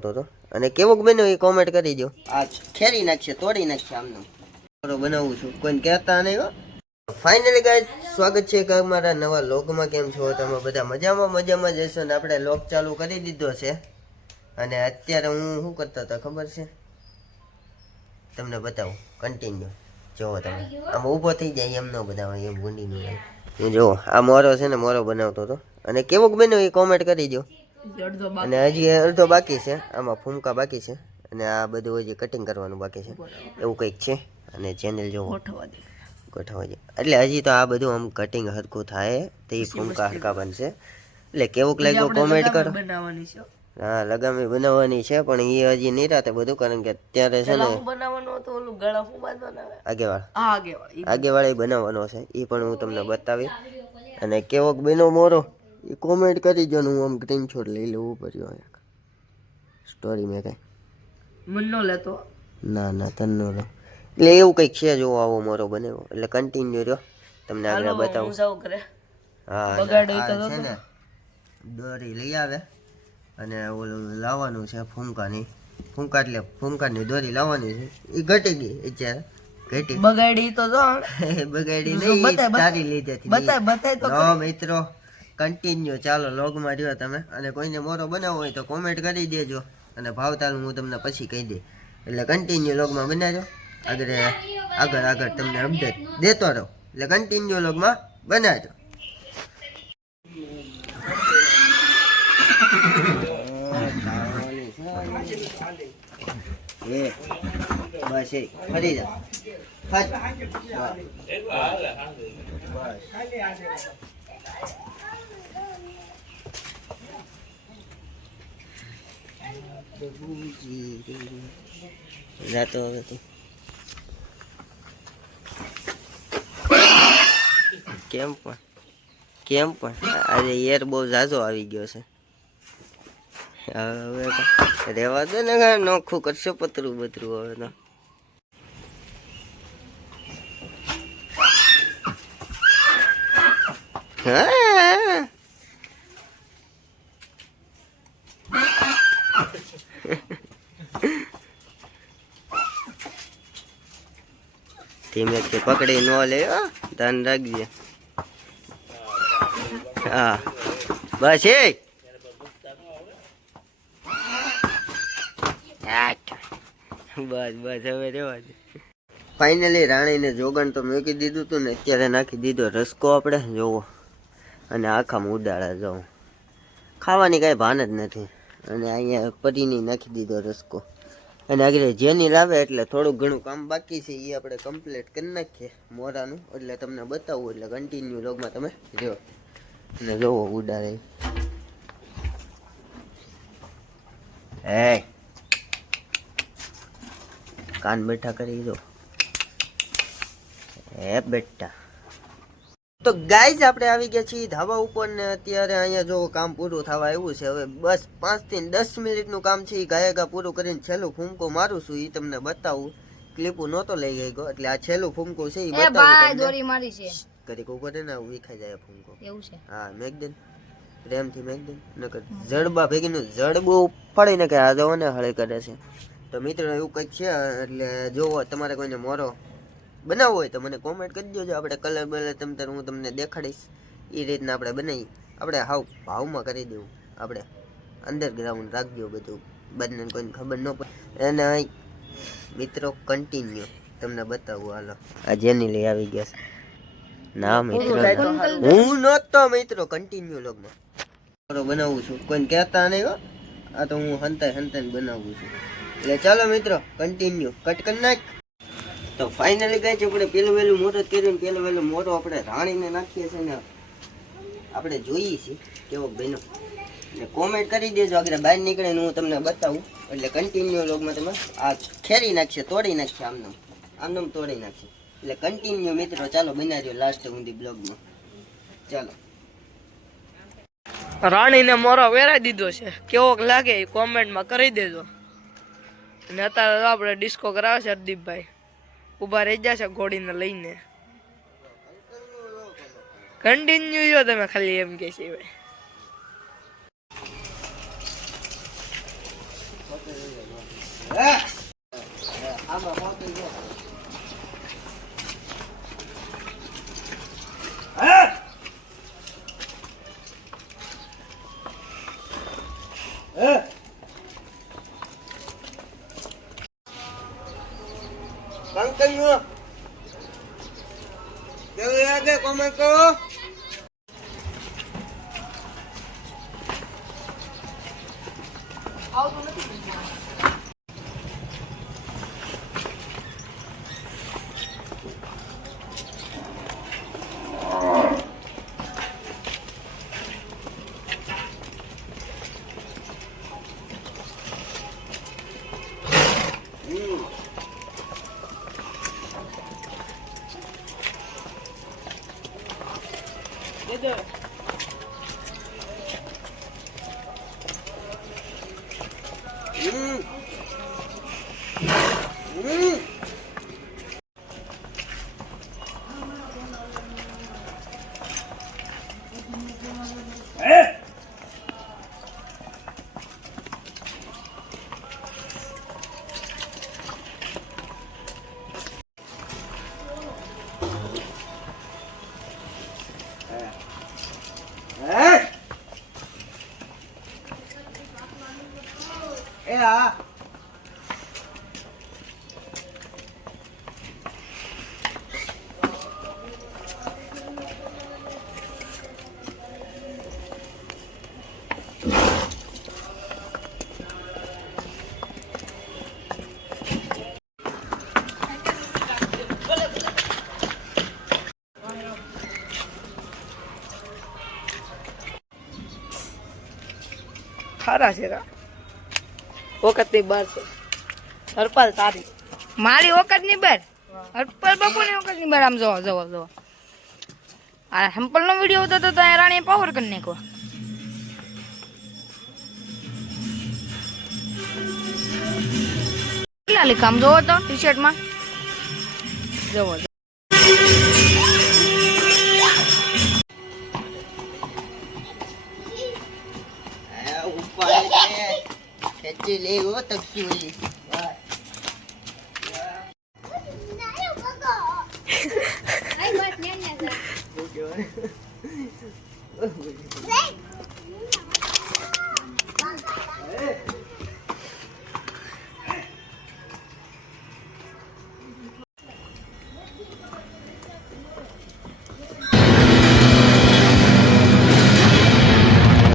તો અને કેવું બન્યું એ કોમેન્ટ કરી દો. આ ખેરી નાખશે, તોડી નાખશે આમનો બનાવું છું, કોઈને કહેતા નહીં હો. ફાઇનલી ગાઈસ, સ્વાગત છે કે અમારા નવા લોગમાં. કેમ છો તમે બધા? મજામાં જશો ને? આપણે લોગ ચાલુ કરી દીધો છે અને અત્યારે હું શું કરતા હતા ખબર છે તમને? બતાવું, કન્ટિન્યુ જોવો તમે. આમ ઊભો થઈ જાય એમ ન બધા એમ ગુંડીનું. હું જોવો આ મોરો છે ને, મોરો બનાવતો હતો અને કેવું બન્યું એ કોમેન્ટ કરી દો. અને હજી અડધો બાકી છે, આમાં ફૂમકા બાકી છે અને આ બધું હજી કટિંગ કરવાનું બાકી છે, એવું કંઈક છે. અને ચેનલ જોવો ગોઠવવા દે એટલે હજી તો આ બધું આમ કટિંગ હરખું થાય તે ફૂમકા હરકા બનશે. એટલે કેવું લાગ્યું કોમેન્ટ કરો. હા, લગામી બનાવવાની છે પણ એ હજી નિરાતે બધું, કારણ કે અત્યારે છે ને આગેવાળી બનાવવાનો છે, એ પણ હું તમને બતાવી. અને કેવોક બેનો મોરો એ કોમેન્ટ કરી જો ને, હું આમ સ્ક્રીનશોટ લઈ લેવું પડ્યો સ્ટોરી મેં કઈ મનનો લેતો ના તનનો લો. એટલે એવું કંઈક છે, જો આવો મોરો બનેવો. એટલે કન્ટિન્યુ રહ્યો, તમને આગળ બતાવું. હા, છે ને દોરી લઈ આવે અને ઓલું લાવવાનું છે ફૂમકાની. એટલે ફૂમકાની દોરી લાવવાની છે. એ ઘટી ગઈ અત્યારે, ઘટી બગાડી તો જો બગાડી નહીં, તારી લીધેથી બતાય મિત્રો. કન્ટિન્યુ ચાલો લોગમાં રહ્યો તમે. અને કોઈને મોરો બનાવવો હોય તો કોમેન્ટ કરી દેજો અને ભાવતાલ હું તમને પછી કહી દઈ. એટલે કન્ટિન્યુ લોગમાં બનાવજો. આગળ તમને અપડેટ દેતો રહો. એટલે કન્ટિન્યુ લોગમાં બનાવજો. બસ એ ફરી જા જાતો હવે તું. કેમ પણ આજે યાર બહુ ઝાઝો આવી ગયો છે. હવે રેવા દે ને, નોખું કરશે પતરું બતરું હવે તો. હા ધીમેથી પકડી ન લે, ધ્યાન રાખજે. હા બસ એ બસ હવે રેવા દે. ફાઇનલી રાણીને જોગણ તો મૂકી દીધું હતું ને, અત્યારે નાખી દીધો રસકો આપણે જોવો. અને આખામાં ઉડાડા જાઉં, ખાવાની કાંઈ ભાન જ નથી. અને અહીંયા પરીની નાખી દીધો રસકો. અને આગળ જેની લાવે એટલે થોડુંક ઘણું કામ બાકી છે, એ આપણે કમ્પ્લીટ કરી નાખીએ મોરાનું. એટલે તમને બતાવું, એટલે કન્ટિન્યુ લોગમાં તમે જો. અને જોવો ઉડાડે. હે કાન બેઠા કરી દો. હે બેટા. તો ગાઈઝ આપણે આવી ગયા છીએ ધાબા ઉપર ને અત્યારે અહીંયા જો કામ પૂરું થવા આવ્યું છે. હવે બસ 5 થી 10 મિનિટનું કામ છે, એ ગાયગા પૂરું કરીને છેલ્લું ફૂમકો મારું છું, એ તમને બતાવું. ક્લિપો નહોતો લઈ ગયો એટલે આ છેલ્લું ફૂમકો છે એ બતાવું. દોરી મારી છે કરી ઉપર ને વિખાઈ જાય ફૂમકો, એવું છે. હા મેગદન પ્રેમથી મેગદન નકર જડબા ભેગીનું જડબું ફળી ને કે આ જો ને હળે કરે છે. તો મિત્રો એવું કંઈક છે. એટલે જોવો તમારે કોઈને મોરો બનાવવો હોય તો મને કોમેન્ટ કરી દેજો. આપણે કલર બલર હું તમને દેખાડીશ. એ રીતના આપણે બનાવી. આપણે હાવ ભાવમાં કરી દેવું. આપણે અંડરગ્રાઉન્ડ રાખજો બધું, બંને કોઈને ખબર ન પડે. અને મિત્રો કન્ટિન્યુ તમને બતાવું. હાલો આ જેની લઈ આવી ગયા ના મિત્રો, હું નહોતો મિત્રો. કન્ટિન્યુ લોગમાં બનાવું છું, કોઈને કહેતા નહીં હો. આ તો હું હંતાઈ બનાવું છું. એટલે ચાલો મિત્રો કન્ટિન્યુ કટ કરી નાખ. તો ફાઇનલી ગાય છે આપણે પેલું વહેલું મોટો કરીને પેલું વહેલું મોટો આપણે રાણીને નાખીએ છીએ ને, આપણે જોઈએ છીએ કેવો બહેનો. એટલે કોમેન્ટ કરી દેજો. આગળ બહાર નીકળે ને હું તમને બતાવું. એટલે કન્ટિન્યુ લોગમાં તમે આ ખેરી નાખશે, તોડી નાખશે, આમનામ તોડી નાખશે. એટલે કન્ટિન્યુ મિત્રો ચાલો બનાવ્યો લાસ્ટ સુધી બ્લોગમાં. ચાલો રાણીને મોરો વેરાઈ દીધો છે, કેવો લાગે એ કોમેન્ટમાં કરી દેજો. અને અત્યારે આપણે ડિસ્કો કરાવે છે હરદીપભાઈ, ઉભા રહી જશે ઘોડીને લઈને. કન્ટિન્યુ જો તમે ખાલી એમ કે છે ભાઈ. આમાં પહોંચી ગયો. કંકનનો કેવું લાગે કોમેન્ટ કરો. એ હા ખારા છે રા વખતની બાર છે હરપાલ તારી મારી વખત ની બર હરપલ બાપુ ની વખત ની બર આમ જોવો જોવો જોવો આ હંપલ નો વિડિયો હતો તો રાણીએ પાવર કરી નાખ્યો કેટલા લીખા આમ જોવો તો ટી શર્ટ માં જોવો ખેંચી લે હો તકતી ઓલી. Ay, buat nyanyi, Zak.